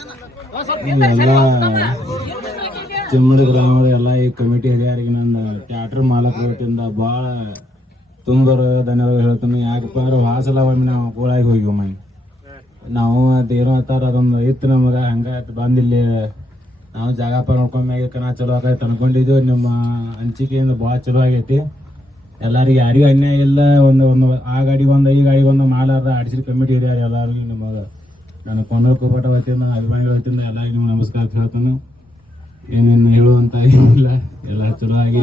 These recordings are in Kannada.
ಎಲ್ಲ ಚಿಮ್ಮಡಿ ಗ್ರಾಮದ ಎಲ್ಲ ಈ ಕಮಿಟಿ ಹಿರಿಯರಿಗೆ ನನ್ನ ಥಿಯೇಟರ್ ಮಾಲಕರ ವತಿಯಿಂದ ಭಾಳ ತುಂಬರ ಧನ್ಯವಾದ ಹೇಳ್ತೀನಿ. ಯಾಕಪ್ಪ ಅಂದ್ರೆ ವಾಸಲ ಒಮ್ಮೆ ನಾವು ಗೋಳಾಗಿ ಹೋಗಿ ಮನೆ ನಾವು ಅದೇನೋ ಅಂತಾರ ಅದೊಂದು ಇತ್ತು ನಮಗೆ ಹಂಗೆ ಬಂದಿಲ್ಲಿ ನಾವು ಜಾಗಪ್ಪ ನೋಡ್ಕೊಂಡ್ಮ್ಯಾಗ ನಾ ಚಲೋ ಆಗೈತೆ ಅನ್ಕೊಂಡಿದ್ದು. ನಿಮ್ಮ ಹಂಚಿಕೆಯಿಂದ ಭಾಳ ಚಲೋ ಆಗೈತಿ. ಎಲ್ಲರಿಗೆ ಯಾರಿಗೂ ಅನ್ಯಾಯ ಇಲ್ಲ. ಒಂದು ಆ ಗಾಡಿಗೆ ಒಂದು ಈ ಗಾಡಿಗೆ ಒಂದು ಮಾಲಾದ ಆಡಿಸಿ ಕಮಿಟಿ ಹಿರಿಯರು ಎಲ್ಲರಿಗೂ ನಿಮಗೆ ನಾನು ಕೊನೂರು ಕುಪ್ಪಟ ವತಿಯಿಂದ ಅಭಿಮಾನಿಗಳ ವತಿಯಿಂದ ಎಲ್ಲರಿಗೂ ನಿಮ್ಗೆ ನಮಸ್ಕಾರ ಹೇಳ್ತಾನೆ. ಏನೇನು ಹೇಳುವಂತ ಏನಿಲ್ಲ, ಎಲ್ಲ ಚಲೋ ಆಗಿ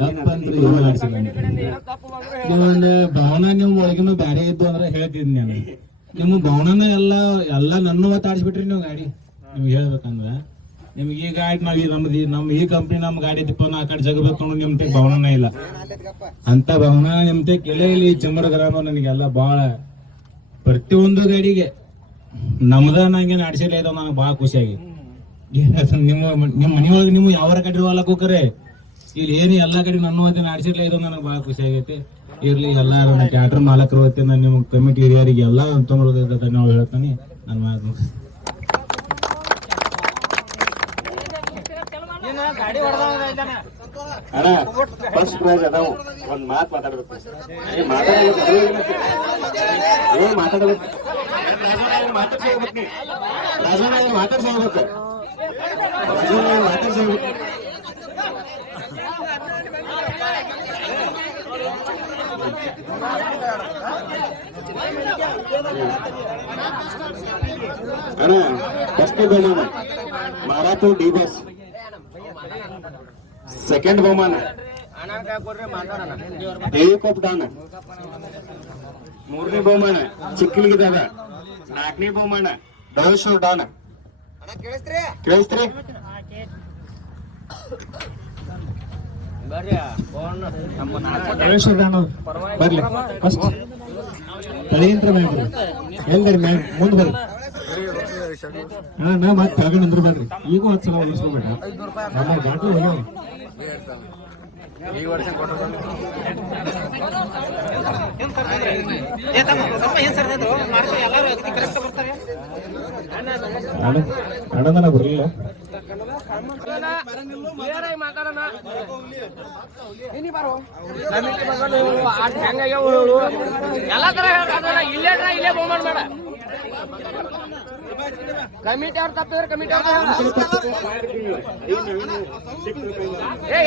ತಪ್ಪಂತ್ರಿ ನೀವೊಂದು ಭಾವನಾ ನಿಮ್ಮ ಒಳಗಿನ ಬ್ಯಾರೆ ಇದ್ದು ಅಂದ್ರೆ ಹೇಳ್ತಿದ್ನಿ ನಾನು. ನಿಮ್ಮ ಭಾವನಾನ ಎಲ್ಲ ನನ್ನ ಹೊತ್ತು ಆಡಿಸ್ಬಿಟ್ರಿ ನೀವು ಗಾಡಿ. ನಿಮ್ಗೆ ಹೇಳ್ಬೇಕಂದ್ರ ನಿಮ್ಗೆ ಈ ಗಾಡಿ ನಮ್ಮ ಈ ಕಂಪ್ನಿ ನಮ್ಮ ಗಾಡಿ ದಿಪ್ಪ ಆ ಕಡೆ ಜಗಬೇಕು ಅನ್ನೋ ನಿಮ್ತೆ ಭಾವನಾನೇ ಇಲ್ಲ. ಅಂತ ಭಾವನಾ ನಿಮ್ತೆ ಕೆಲೆ ಇಲ್ಲಿ ಚಂಬರ ಗ್ರಾಮ ನನಗೆಲ್ಲ ಭಾಳ ಪ್ರತಿಯೊಂದು ಗಾಡಿಗೆ ನಮ್ದ ನಂಗೆ ಆಡಿಸಿಲ್ಲ ಇದಾವ. ನನಗೆ ಭಾಳ ಖುಷಿಯಾಗಿ ನಿಮ್ಮ ಮನೆಯೊಳಗೆ ನೀವು ಯಾವ ಕಡೆ ಹೊಲಕ್ಕೆ ಹೋಗ್ರೆ ಇಲ್ಲಿ ಏನು ಎಲ್ಲ ಕಡೆ ನನ್ನ ವತಿನ ಆಡಿಸಿರ್ಲ ಇದು ನನಗೆ ಭಾಳ ಖುಷಿ ಆಗೈತಿ. ಇರ್ಲಿ ಎಲ್ಲ ಥಿಯೇಟರ್ ಮಾಲಕರ ವತಿಯಿಂದ ನಿಮ್ಮ ಕಮಿಟಿ ಹಿರಿಯರಿಗೆ ಎಲ್ಲ ಧನ್ಯವಾದ ಹೇಳ್ತಾನೆ. ನನ್ನ ಮಾತು ಫಸ್ಟ್ ಪ್ರೈಸ್ ಅದಾವ. ಒಂದ್ ಮಾತು ಮಾತಾಡ್ಬೇಕು, ಮಾತಾಡ್ಬೇಕು ಅಣ್ಣ. ಫಸ್ಟ್ ಬಹುಮಾನ ಮಾರಾತು ಡಿ ಬಸ್, ಸೆಕೆಂಡ್ ಬಹುಮಾನ ಹೆಲಿಕಾಪ್ಟರ್, ಮೂರನೇ ಬಹುಮಾನ ಚಿಕ್ಕಲಿಗಿದಾವ, ನಾಲ್ಕನೇ ಬಹುಮಾನ ಡೌನ್ ಡಾನ್. ಕೇಳಿಸ್ತ್ರಿ ಬರ್ಲಿ ಫಸ್ಟ್ ತಳಿಯಂತ್ರ ಎಲ್ಗಡಿ ಮುಂದೆ ಬರ್ರಿ. ನಾ ಮತ್ತೆ ತಗೊಂಡು ಅಂದ್ರು ಬರ್ರಿ. ಈಗ ಒಂದು ಸಲ ಉಳಿಸ್ಕೋಬೇಡ, ನಮ್ಮ ಘಾಟು ಹೋಗ್ಯಾವ. ಈ ವರ್ಷ ಅಣ್ಣನ ಬರಲಿಲ್ಲ. ಎಲ್ಲ ತರ ಇಲ್ಲೇ ಬಹುಮಾನ ಬೇಡ. ಕಮಿಟಿ ಅವ್ರು ತಪ್ಪಿದ್ರೆ ಕಮಿಟಿ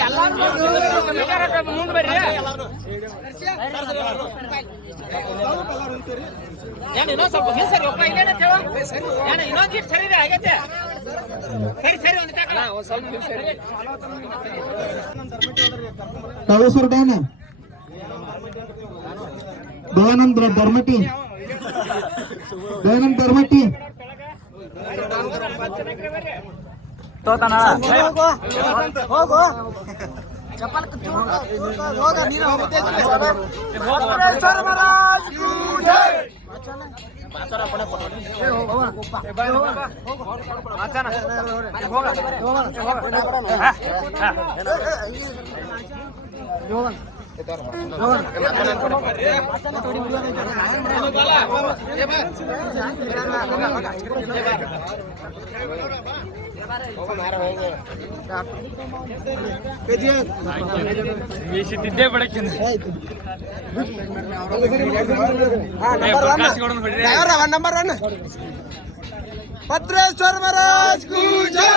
ಎಲ್ಲಾರು ಮುಂದೆ ಬರ್ರಿ. ಏನು ಇನ್ನೊಂದು ಸ್ವಲ್ಪ ಸರಿ ಒಪ್ಪ ಇಲ್ಲೇನೆ ಏನು ಇನ್ನೊಂದು ಗೀಟ್ ಸರಿ ಆಗೈತೆ. ಸರಿ ಒಂದು ಸ್ವಲ್ಪ ಸರಿ ತಳಸೂರು ಡಾನ ದಯಾನಂದ ಧರ್ಮಟಿ, ದಯಾನಂದ ಧರ್ಮಟಿ ಹೋಗು ತಿದ್ದೆ ಬಡಕಿನ ನಂಬರ್ 1 ಪತ್ರೇಶ್ವರ ಮಹಾರಾಜ್ ಕಿ ಜೈ.